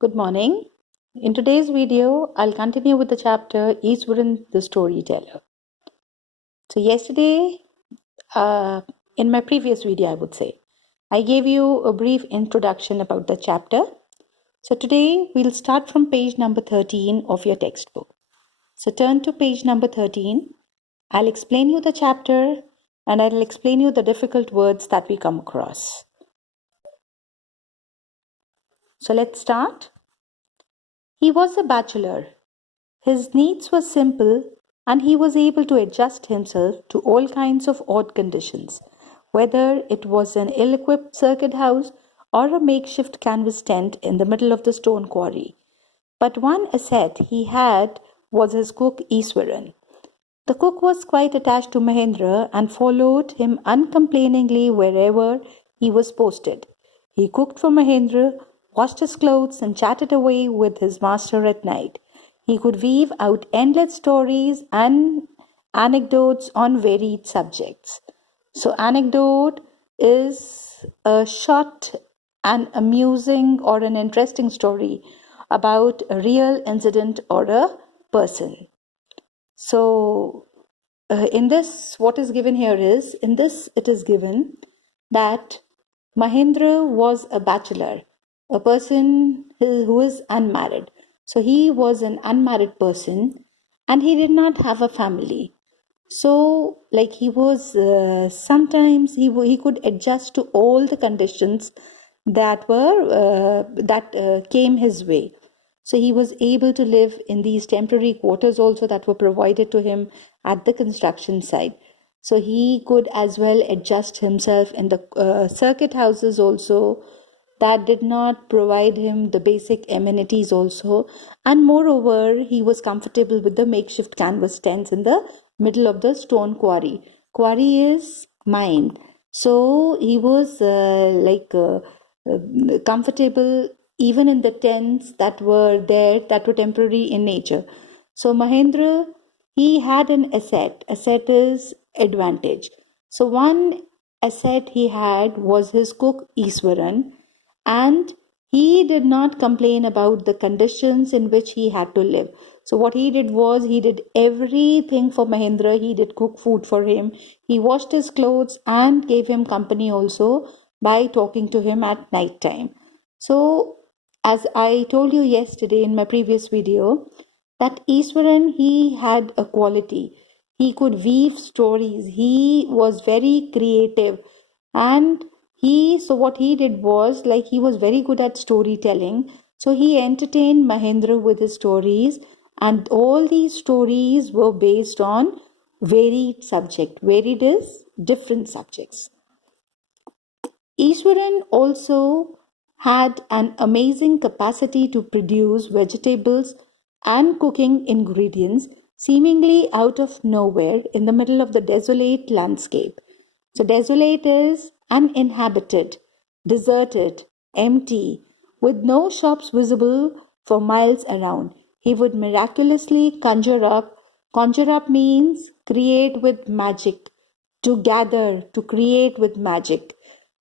Good morning. In today's video, I'll continue with the chapter Easwaran the Storyteller. So yesterday, in my previous video, I would say, I gave you a brief introduction about the chapter. So today, we'll start from page number 13 of your textbook. So turn to page number 13. I'll explain you the chapter and I'll explain you the difficult words that we come across. So let's start. He was a bachelor. His needs were simple and he was able to adjust himself to all kinds of odd conditions, whether it was an ill-equipped circuit house or a makeshift canvas tent in the middle of the stone quarry. But one asset he had was his cook Easwaran. The cook was quite attached to Mahendra and followed him uncomplainingly wherever he was posted. He cooked for Mahendra, washed his clothes, and chatted away with his master at night. He could weave out endless stories and anecdotes on varied subjects. So, anecdote is a short and amusing or an interesting story about a real incident or a person. So, in this, what is given here is, in this, it is given that Mahendra was a bachelor, a person who is unmarried. So, he was an unmarried person and he did not have a family. So, like he was, sometimes he could adjust to all the conditions that came his way. So he was able to live in these temporary quarters also that were provided to him at the construction site. So he could as well adjust himself in the circuit houses also that did not provide him the basic amenities also. And moreover, he was comfortable with the makeshift canvas tents in the middle of the stone quarry. Quarry is mine. So he was comfortable even in the tents that were there that were temporary in nature. So Mahendra, he had an asset. Asset is advantage. So one asset he had was his cook Easwaran, and he did not complain about the conditions in which he had to live. So what he did was he did everything for Mahendra. He did cook food for him. He washed his clothes and gave him company also by talking to him at night time. So as I told you yesterday in my previous video, that Easwaran, he had a quality. He could weave stories. He was very creative. And so what he did was, like, he was very good at storytelling. So he entertained Mahendra with his stories. And all these stories were based on varied subject. Varied is different subjects. Easwaran also had an amazing capacity to produce vegetables and cooking ingredients seemingly out of nowhere in the middle of the desolate landscape. So, desolate is uninhabited, deserted, empty, with no shops visible for miles around. He would miraculously conjure up. Conjure up means create with magic, to gather, to create with magic.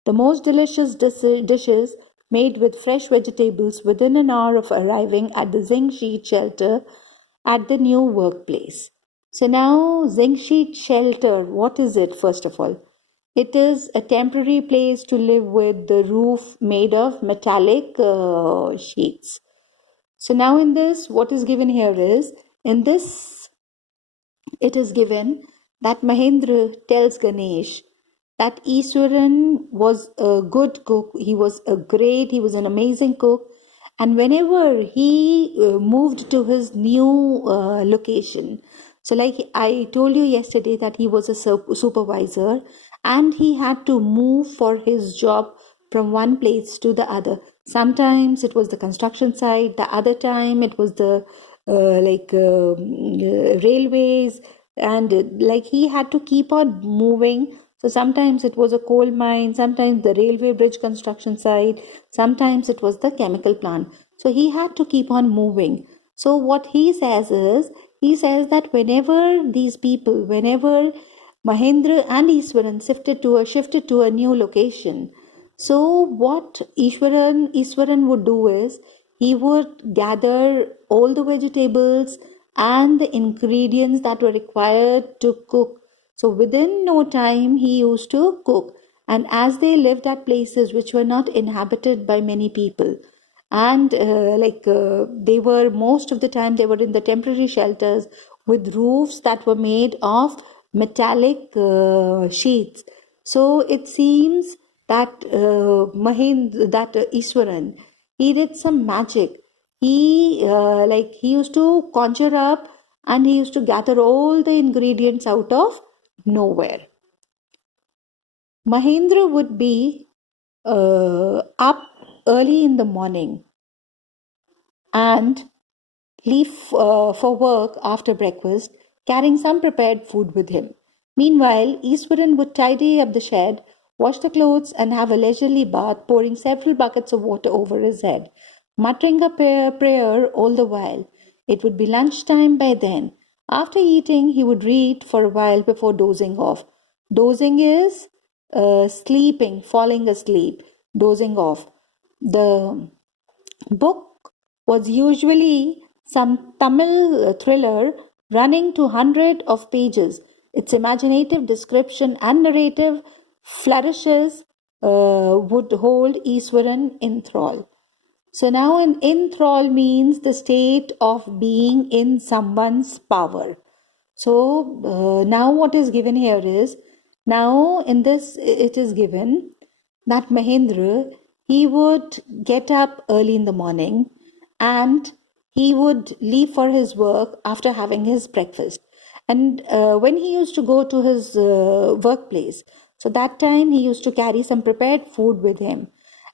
The most delicious dishes made with fresh vegetables within an hour of arriving at the zinc sheet shelter at the new workplace. So now zinc sheet shelter, what is it first of all? It is a temporary place to live with the roof made of metallic sheets. So now in this, what is given here is, in this it is given that Mahendra tells Ganesh that Easwaran was a good cook. He was an amazing cook. And whenever he moved to his new location, so like I told you yesterday that he was a supervisor and he had to move for his job from one place to the other. Sometimes it was the construction site, the other time it was the railways, and like he had to keep on moving. So sometimes it was a coal mine, sometimes the railway bridge construction site, sometimes it was the chemical plant. So he had to keep on moving. So what he says is, he says that whenever Mahendra and Easwaran shifted to a new location, so what Easwaran would do is, he would gather all the vegetables and the ingredients that were required to cook. So within no time, he used to cook. And as they lived at places which were not inhabited by many people, and they were, most of the time they were in the temporary shelters with roofs that were made of metallic sheets. So it seems that Iswaran, he did some magic. He used to conjure up, and he used to gather all the ingredients out of nowhere. Mahendra would be up early in the morning and leave for work after breakfast, carrying some prepared food with him. Meanwhile, Eastwaran would tidy up the shed, wash the clothes, and have a leisurely bath, pouring several buckets of water over his head, muttering a prayer all the while. It would be lunchtime by then. After eating, he would read for a while before dozing off. Dozing is sleeping, falling asleep, dozing off. The book was usually some Tamil thriller running to hundreds of pages. Its imaginative description and narrative flourishes would hold Iswaran in thrall. So now an enthrall means the state of being in someone's power. So now what is given here is, now in this it is given that Mahendra, he would get up early in the morning and he would leave for his work after having his breakfast. And when he used to go to his workplace, so that time he used to carry some prepared food with him.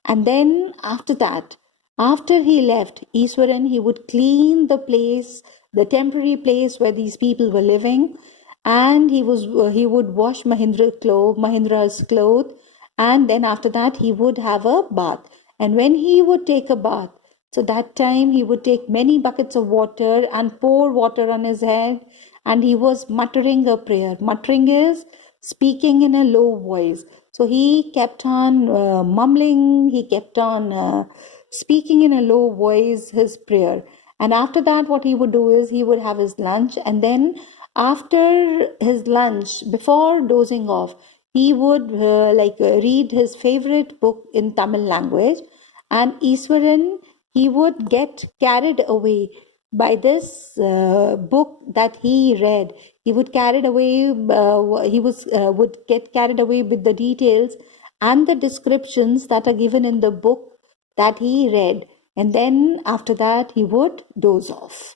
And then after that, after he left Iswaran, he would clean the place, the temporary place where these people were living, and he would wash Mahendra's clothes, and then after that he would have a bath. And when he would take a bath, so that time he would take many buckets of water and pour water on his head, and he was muttering a prayer. Muttering is speaking in a low voice. So he kept on mumbling, he kept on speaking in a low voice his prayer. And after that, what he would do is he would have his lunch, and then after his lunch, before dozing off, he would read his favorite book in Tamil language. And Iswaran, he would get carried away by this book that he read. He would would get carried away with the details and the descriptions that are given in the book that he read, and then after that he would doze off.